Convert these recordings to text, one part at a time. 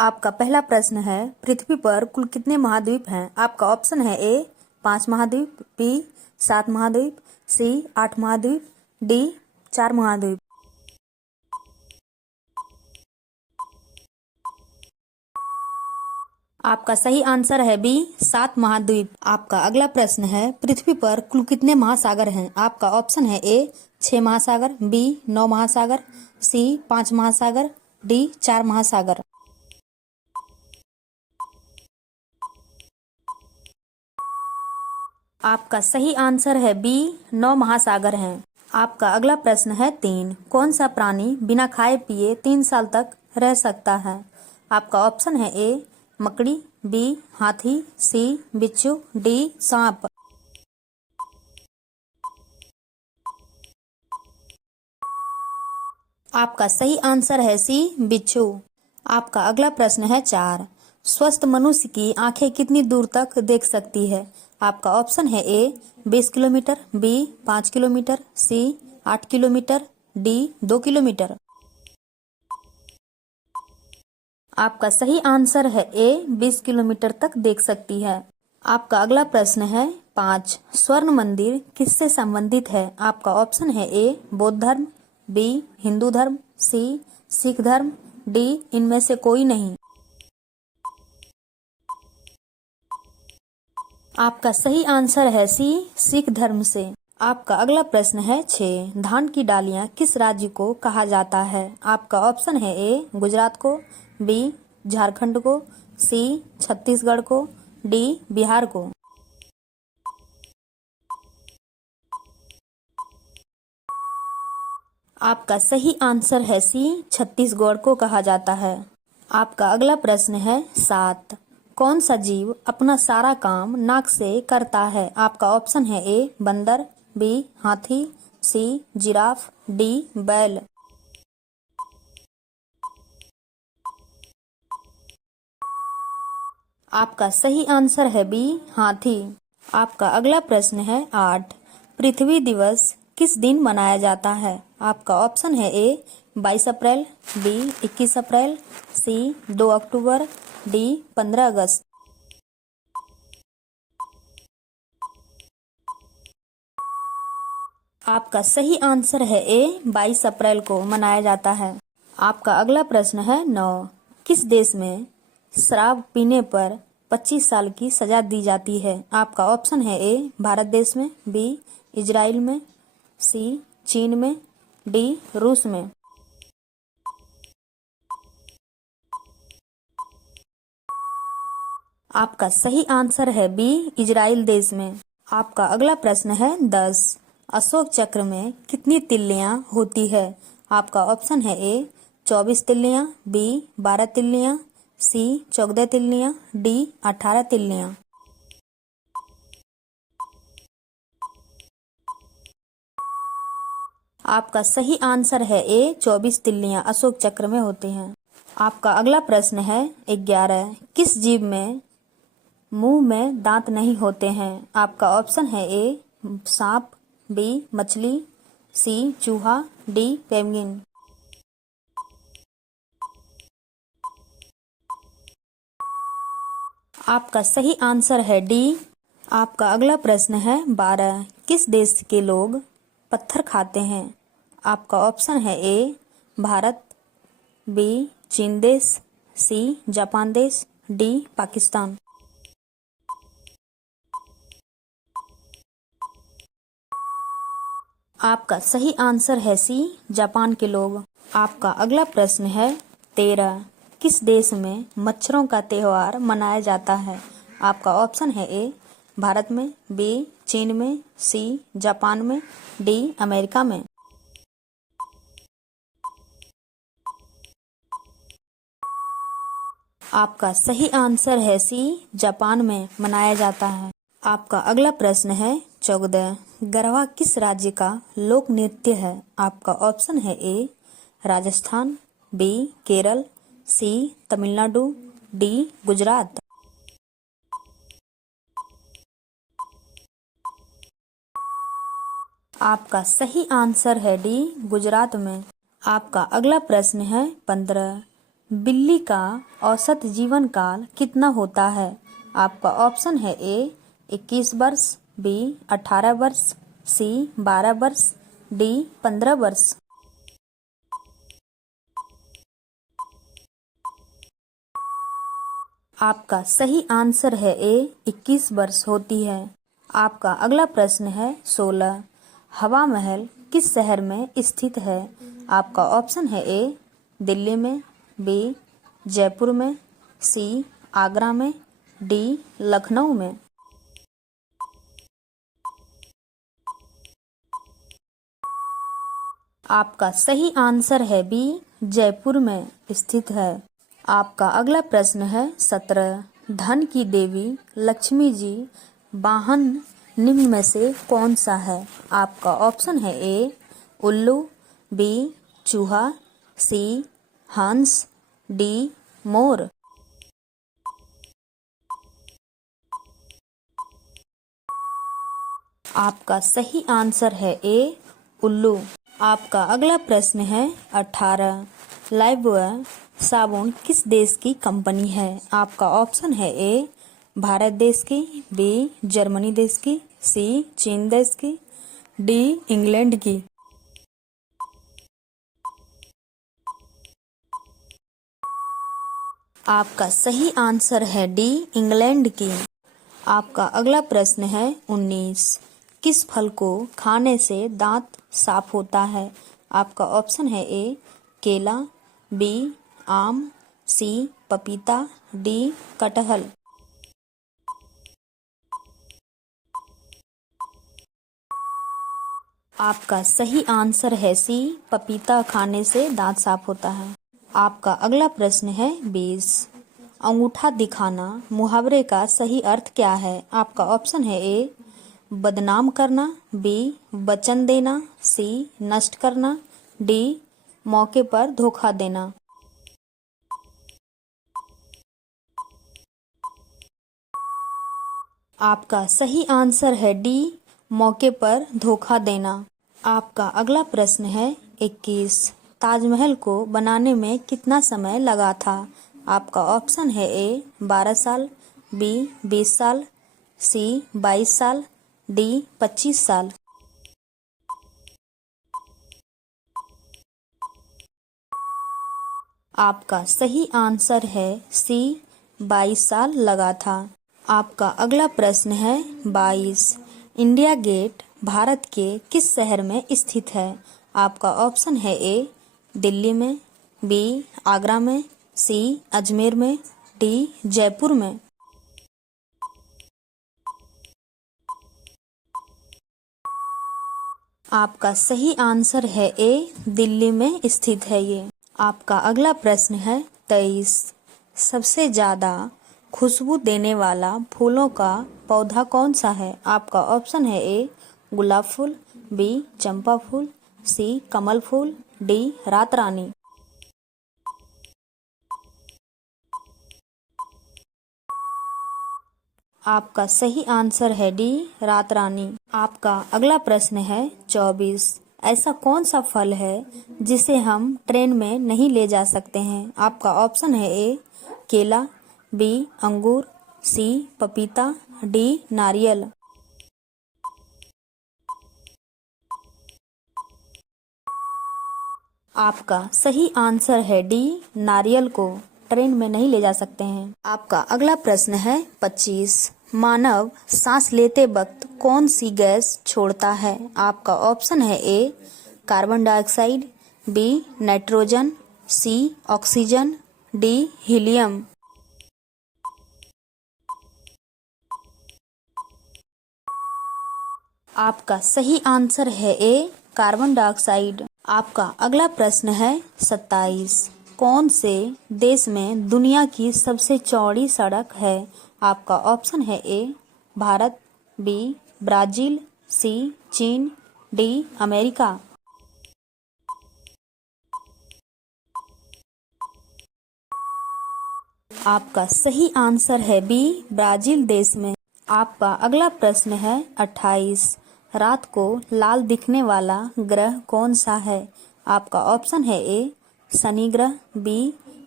आपका पहला प्रश्न है, पृथ्वी पर कुल कितने महाद्वीप हैं? आपका ऑप्शन है ए 5 महाद्वीप, बी 7 महाद्वीप, सी 8 महाद्वीप, डी 4 महाद्वीप। आपका सही आंसर है बी 7 महाद्वीप। आपका अगला प्रश्न है, पृथ्वी पर कुल कितने महासागर हैं? आपका ऑप्शन है ए 6 महासागर, बी 9 महासागर, सी 5 महासागर, डी 4 महासागर। आपका सही आंसर है बी 9 महासागर हैं। आपका अगला प्रश्न है 3, कौन सा प्राणी बिना खाए पिए 3 साल तक रह सकता है? आपका ऑप्शन है ए मकड़ी, बी हाथी, सी बिच्छू, डी सांप। आपका सही आंसर है सी बिच्छू। आपका अगला प्रश्न है 4, स्वस्थ मनुष्य की आंखें कितनी दूर तक देख सकती है? आपका ऑप्शन है ए 20 किलोमीटर, बी 5 किलोमीटर, सी 8 किलोमीटर, डी 2 किलोमीटर। आपका सही आंसर है ए 20 किलोमीटर तक देख सकती है। आपका अगला प्रश्न है 5, स्वर्ण मंदिर किससे संबंधित है? आपका ऑप्शन है ए बौद्ध धर्म, बी हिंदू धर्म, सी सिख धर्म, डी इनमें से कोई नहीं। आपका सही आंसर है सी सिख धर्म से। आपका अगला प्रश्न है 6, धान की डालियां किस राज्य को कहा जाता है? आपका ऑप्शन है ए गुजरात को, बी झारखंड को, सी छत्तीसगढ़ को, डी बिहार को। आपका सही आंसर है सी छत्तीसगढ़ को कहा जाता है। आपका अगला प्रश्न है 7, कौन सा जीव अपना सारा काम नाक से करता है? आपका ऑप्शन है ए बंदर, बी हाथी, सी जिराफ, डी बैल। आपका सही आंसर है बी हाथी। आपका अगला प्रश्न है 8, पृथ्वी दिवस किस दिन मनाया जाता है? आपका ऑप्शन है ए 22 अप्रैल, बी 21 अप्रैल, सी 2 अक्टूबर, डी 15 अगस्त। आपका सही आंसर है ए 22 अप्रैल को मनाया जाता है। आपका अगला प्रश्न है 9, किस देश में शराब पीने पर 25 साल की सजा दी जाती है? आपका ऑप्शन है ए भारत देश में, बी इजराइल में, सी चीन में, डी रूस में। आपका सही आंसर है बी इजराइल देश में। आपका अगला प्रश्न है 10, अशोक चक्र में कितनी तिल्लियां होती है? आपका ऑप्शन है ए 24 तिल्लियां, बी 12 तिल्लियां, सी 14 तिल्लियां, डी 18 तिल्लियां। आपका सही आंसर है ए 24 तिल्लियां अशोक चक्र में होती हैं। आपका अगला प्रश्न है 11, किस जीव में मुंह में दांत नहीं होते हैं? आपका ऑप्शन है ए सांप, बी मछली, सी चूहा, डी पेंगुइन। आपका सही आंसर है डी। आपका अगला प्रश्न है 12, किस देश के लोग पत्थर खाते हैं? आपका ऑप्शन है ए भारत, बी चीन देश, सी जापान देश, डी पाकिस्तान। आपका सही आंसर है सी जापान के लोग। आपका अगला प्रश्न है 13, किस देश में मच्छरों का त्योहार मनाया जाता है? आपका ऑप्शन है ए भारत में, बी चीन में, सी जापान में, डी अमेरिका में। आपका सही आंसर है सी जापान में मनाया जाता है। आपका अगला प्रश्न है 14, गरबा किस राज्य का लोक नृत्य है? आपका ऑप्शन है ए राजस्थान, बी केरल, सी तमिलनाडु, डी गुजरात। आपका सही आंसर है डी गुजरात में। आपका अगला प्रश्न है 15, बिल्ली का औसत जीवन काल कितना होता है? आपका ऑप्शन है ए 21 वर्ष, बी 18 वर्ष, सी 12 वर्ष, डी 15 वर्ष। आपका सही आंसर है ए 21 वर्ष होती है। आपका अगला प्रश्न है 16। हवा महल किस शहर में स्थित है? आपका ऑप्शन है ए दिल्ली में, बी जयपुर में, सी आगरा में, डी लखनऊ में। आपका सही आंसर है बी जयपुर में स्थित है। आपका अगला प्रश्न है 17। धन की देवी लक्ष्मी जी वाहन निम्न में से कौन सा है? आपका ऑप्शन है ए उल्लू, बी चूहा, सी हंस, डी मोर। आपका सही आंसर है ए उल्लू। आपका अगला प्रश्न है 18। लाइफबॉय साबुन किस देश की कंपनी है? आपका ऑप्शन है ए भारत देश की, बी जर्मनी देश की, सी चीन देश की, डी इंग्लैंड की। आपका सही आंसर है डी इंग्लैंड की। आपका अगला प्रश्न है 19। किस फल को खाने से दांत साफ होता है? आपका ऑप्शन है ए केला, बी आम, सी पपीता, डी कटहल। आपका सही आंसर है सी पपीता खाने से दांत साफ होता है। आपका अगला प्रश्न है 20। अंगूठा दिखाना मुहावरे का सही अर्थ क्या है? आपका ऑप्शन है ए बदनाम करना, बी वचन देना, सी नष्ट करना, डी मौके पर धोखा देना। आपका सही आंसर है डी मौके पर धोखा देना। आपका अगला प्रश्न है 21। ताजमहल को बनाने में कितना समय लगा था? आपका ऑप्शन है ए 12 साल, बी 20 साल, सी 22 साल, डी 25 साल। आपका सही आंसर है सी 22 साल लगा था। आपका अगला प्रश्न है 22। इंडिया गेट भारत के किस शहर में स्थित है? आपका ऑप्शन है ए दिल्ली में, बी आगरा में, सी अजमेर में, डी जयपुर में। आपका सही आंसर है ए दिल्ली में स्थित है ये। आपका अगला प्रश्न है 23। सबसे ज्यादा खुशबू देने वाला फूलों का पौधा कौन सा है? आपका ऑप्शन है ए गुलाब फूल, बी चंपा फूल, सी कमल फूल, डी रात रानी। आपका सही आंसर है डी रात रानी। आपका अगला प्रश्न है 24। ऐसा कौन सा फल है जिसे हम ट्रेन में नहीं ले जा सकते हैं? आपका ऑप्शन है ए केला, बी अंगूर, सी पपीता, डी नारियल। आपका सही आंसर है डी नारियल को ट्रेन में नहीं ले जा सकते हैं। आपका अगला प्रश्न है 25। मानव सांस लेते वक्त कौन सी गैस छोड़ता है? आपका ऑप्शन है ए कार्बन डाइऑक्साइड, बी नाइट्रोजन, सी ऑक्सीजन, डी हीलियम। आपका सही आंसर है ए कार्बन डाइऑक्साइड। आपका अगला प्रश्न है 27। कौन से देश में दुनिया की सबसे चौड़ी सड़क है? आपका ऑप्शन है ए भारत, बी ब्राजील, सी चीन, डी अमेरिका। आपका सही आंसर है बी ब्राजील देश में। आपका अगला प्रश्न है 28। रात को लाल दिखने वाला ग्रह कौन सा है? आपका ऑप्शन है ए शनि ग्रह, बी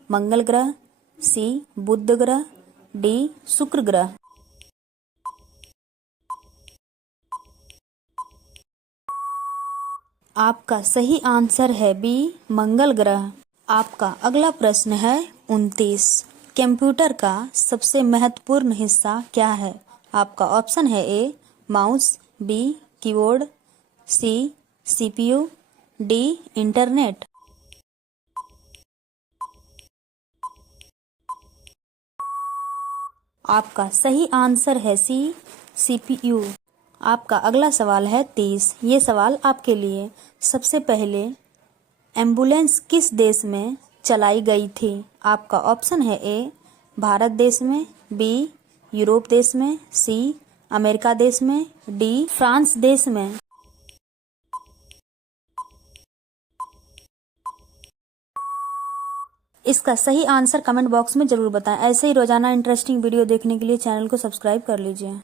मंगल ग्रह, सी बुध ग्रह, डी शुक्र ग्रह। आपका सही आंसर है बी मंगल ग्रह। आपका अगला प्रश्न है 29। कंप्यूटर का सबसे महत्वपूर्ण हिस्सा क्या है? आपका ऑप्शन है ए mouse, B keyboard, C CPU, D internet. आपका सही आंसर है सी सीपीयू। आपका अगला सवाल है 30। ये सवाल आपके लिए। सबसे पहले एम्बुलेंस किस देश में चलाई गई थी? आपका ऑप्शन है ए भारत देश में, बी यूरोप देश में, सी अमेरिका देश में, डी फ्रांस देश में। इसका सही आंसर कमेंट बॉक्स में जरूर बताएं। ऐसे ही रोजाना इंटरेस्टिंग वीडियो देखने के लिए चैनल को सब्सक्राइब कर लीजिए।